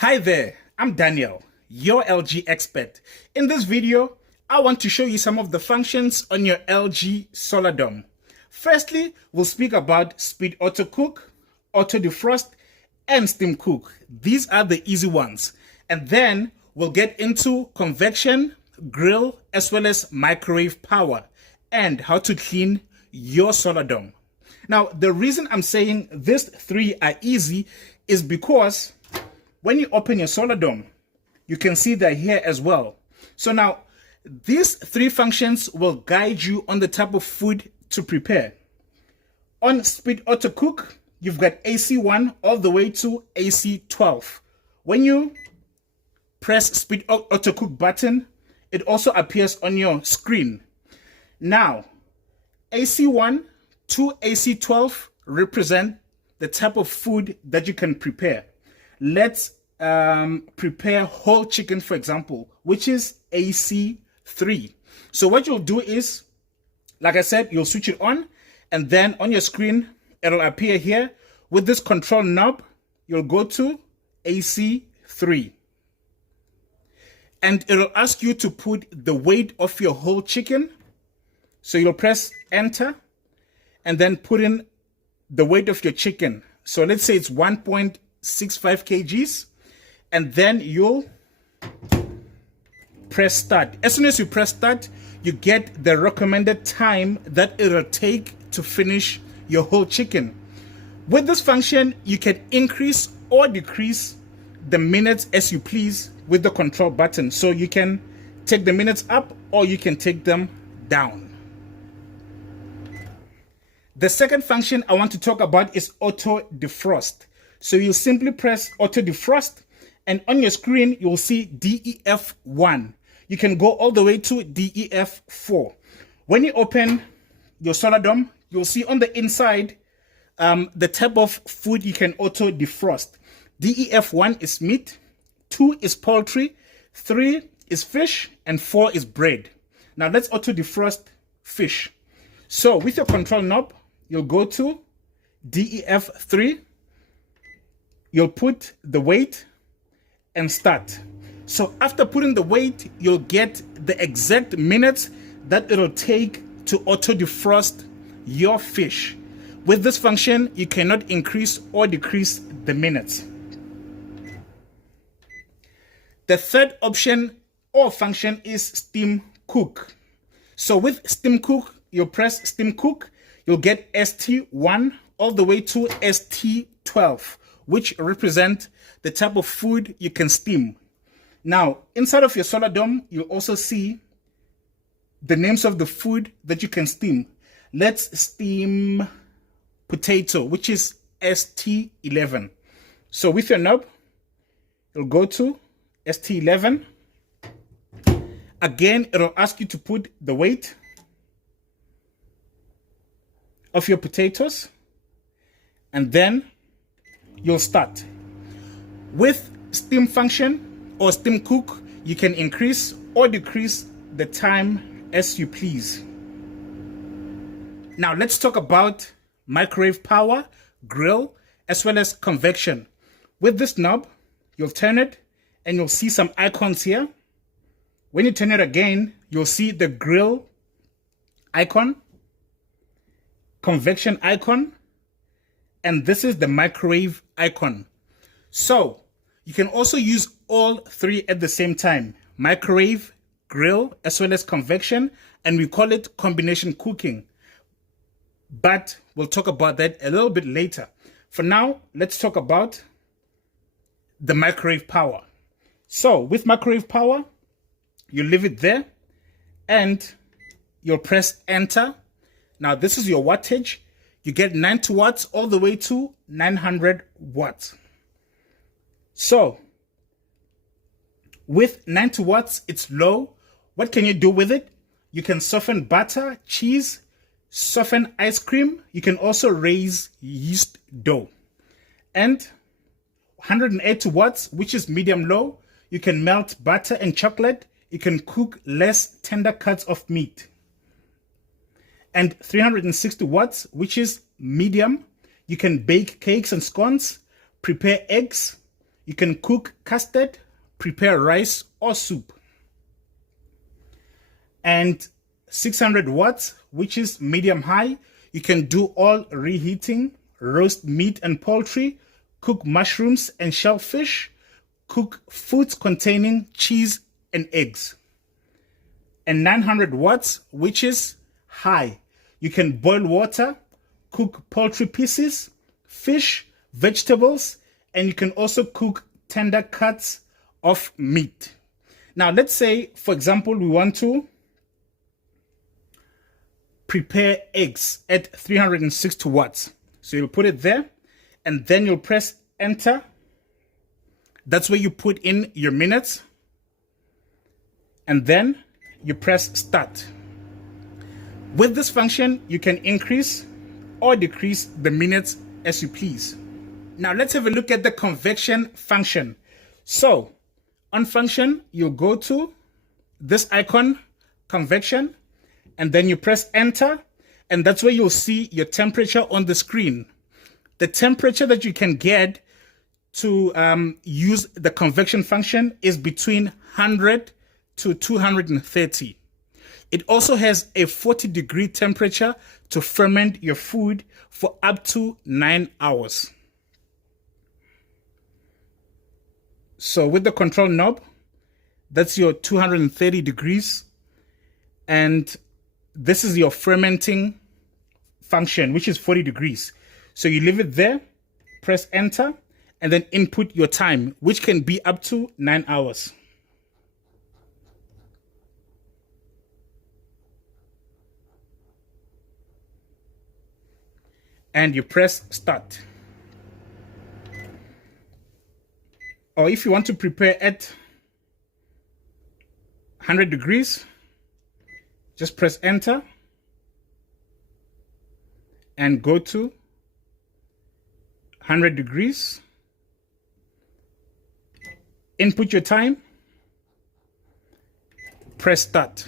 Hi there, I'm Daniel, your LG expert. In this video, I want to show you some of the functions on your LG SolarDom. Firstly, we'll speak about speed auto cook, auto defrost, and steam cook. These are the easy ones. And then we'll get into convection, grill, as well as microwave power, and how to clean your SolarDom. Now, the reason I'm saying these three are easy is because when you open your SolarDom, you can see they're here as well. So now, these three functions will guide you on the type of food to prepare. On Speed Auto Cook, you've got AC1 all the way to AC12. When you press Speed Auto Cook button, it also appears on your screen. Now, AC1 to AC12 represent the type of food that you can prepare. Let's prepare whole chicken, for example, which is AC3. So what you'll do is, like I said, you'll switch it on, and then on your screen, it'll appear here. With this control knob, you'll go to AC3. And it'll ask you to put the weight of your whole chicken. So you'll press enter, and then put in the weight of your chicken. So let's say it's 1.65 kgs. And then you'll press start. As soon as you press start, you get the recommended time that it'll take to finish your whole chicken. With this function, you can increase or decrease the minutes as you please with the control button. So you can take the minutes up or you can take them down. The second function I want to talk about is auto defrost. So you simply press auto defrost, and on your screen, you'll see DEF1. You can go all the way to DEF4. When you open your SolarDom, you'll see on the inside the type of food you can auto defrost. DEF1 is meat, 2 is poultry, 3 is fish, and 4 is bread. Now let's auto defrost fish. So with your control knob, you'll go to DEF3. You'll put the weight and start. So after putting the weight, you'll get the exact minutes that it'll take to auto defrost your fish. With this function, you cannot increase or decrease the minutes. The third option or function is steam cook. So with steam cook, you'll press steam cook, you'll get ST1 all the way to ST12, which represent the type of food you can steam. Now, inside of your SolarDom, you'll also see the names of the food that you can steam. Let's steam potato, which is ST11. So with your knob, you'll go to ST11. Again, it'll ask you to put the weight of your potatoes, and then you'll start. With steam function or steam cook, you can increase or decrease the time as you please. Now let's talk about microwave power, grill, as well as convection. With this knob, you'll turn it and you'll see some icons here. When you turn it again, you'll see the grill icon, convection icon, and this is the microwave icon. So you can also use all three at the same time: microwave, grill, as well as convection, and we call it combination cooking. But we'll talk about that a little bit later. For now, let's talk about the microwave power. So with microwave power, you leave it there and you'll press enter. Now this is your wattage. You get 90 watts all the way to 900 watts. So with 90 watts, it's low. What can you do with it? You can soften butter, cheese, soften ice cream. You can also raise yeast dough. And 180 watts, which is medium low, you can melt butter and chocolate. You can cook less tender cuts of meat. And 360 watts, which is medium, you can bake cakes and scones, prepare eggs. you can cook custard, prepare rice or soup. And 600 watts, which is medium high, you can do all reheating, roast meat and poultry, cook mushrooms and shellfish, cook foods containing cheese and eggs. And 900 watts, which is high, you can boil water, cook poultry pieces, fish, vegetables, and you can also cook tender cuts of meat. Now, let's say, for example, we want to prepare eggs at 360 watts. So you'll put it there, and then you'll press enter. That's where you put in your minutes, and then you press start. With this function, you can increase or decrease the minutes as you please. Now let's have a look at the convection function. So on function, you'll go to this icon, convection, and then you press enter, and that's where you'll see your temperature on the screen. The temperature that you can get to use the convection function is between 100 to 230. It also has a 40-degree temperature to ferment your food for up to 9 hours. So with the control knob, that's your 230 degrees, and this is your fermenting function, which is 40 degrees. So you leave it there, press enter, and then input your time, which can be up to 9 hours. And you press start. Or if you want to prepare at 100 degrees, just press enter and go to 100 degrees. Input your time, press start.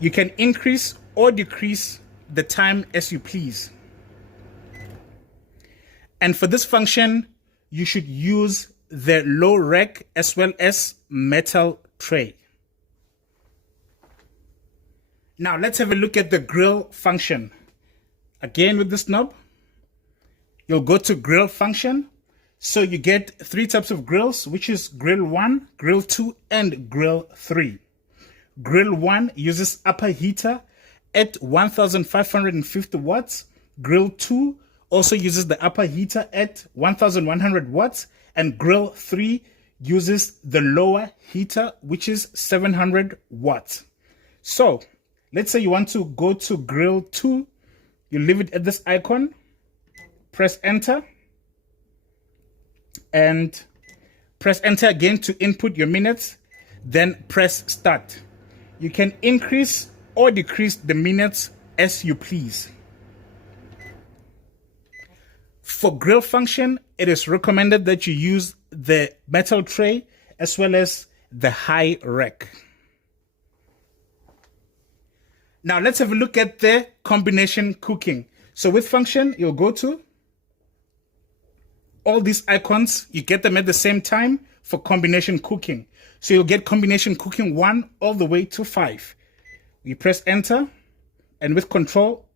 You can increase or decrease the time as you please. And for this function, you should use the low rack as well as metal tray. Now let's have a look at the grill function. Again, with this knob, you'll go to grill function. So you get 3 types of grills, which is grill 1, grill 2, and grill 3. Grill 1 uses upper heater at 1550 watts. Grill 2 also uses the upper heater at 1100 watts, and grill 3 uses the lower heater, which is 700 watts. So let's say you want to go to grill 2, you leave it at this icon, press enter, and press enter again to input your minutes, then press start. You can increase or decrease the minutes as you please. For grill function, it is recommended that you use the metal tray as well as the high rack. Now let's have a look at the combination cooking. So with function, you'll go to all these icons, you get them at the same time for combination cooking. So you'll get combination cooking 1 all the way to 5. You press enter, and with control,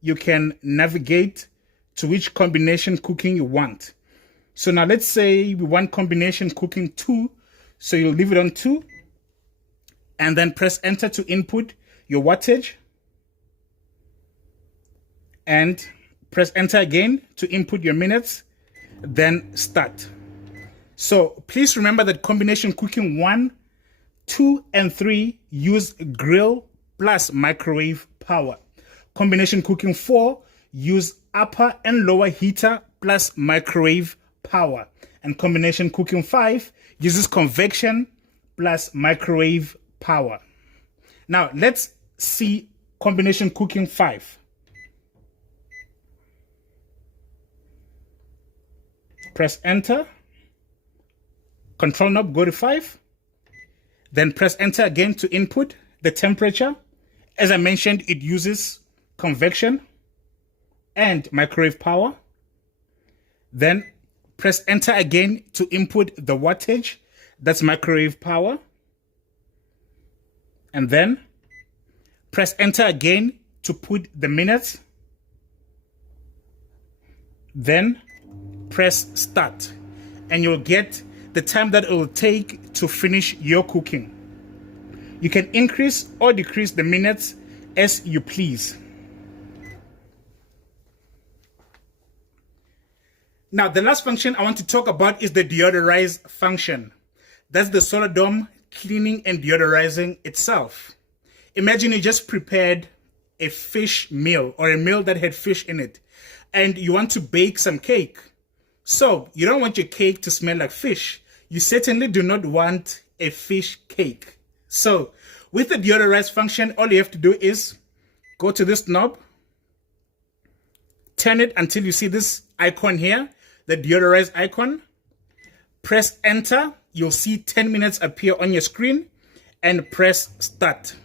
you can navigate to which combination cooking you want. So now let's say we want combination cooking 2. So you'll leave it on 2 and then press enter to input your wattage, and press enter again to input your minutes, then start. So please remember that combination cooking 1, 2, and 3 use grill plus microwave power. Combination cooking 4 use upper and lower heater plus microwave power. And combination cooking 5 uses convection plus microwave power. Now let's see combination cooking 5. Press enter, control knob, go to 5, then press enter again to input the temperature. As I mentioned, it uses convection and microwave power. Then Press enter again to input the wattage. That's microwave power. And then press enter again to put the minutes. Then press start. And you'll get the time that it will take to finish your cooking. You can increase or decrease the minutes as you please. Now, the last function I want to talk about is the deodorize function. That's the SolarDom cleaning and deodorizing itself. Imagine you just prepared a fish meal or a meal that had fish in it, and you want to bake some cake. So you don't want your cake to smell like fish. You certainly do not want a fish cake. So with the deodorize function, all you have to do is go to this knob, turn it until you see this icon here, the deodorize icon. Press enter. You'll see 10 minutes appear on your screen, and press start.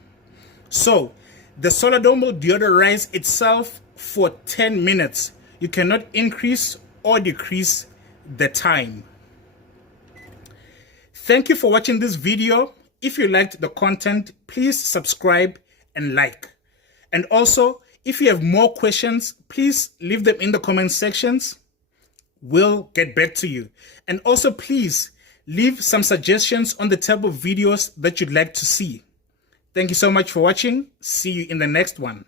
So the SolarDom will deodorize itself for 10 minutes. You cannot increase or decrease the time. Thank you for watching this video. If you liked the content, please subscribe and like. And also, if you have more questions, please leave them in the comment sections. We'll get back to you. And also, please leave some suggestions on the type of videos that you'd like to see. Thank you so much for watching. See you in the next one.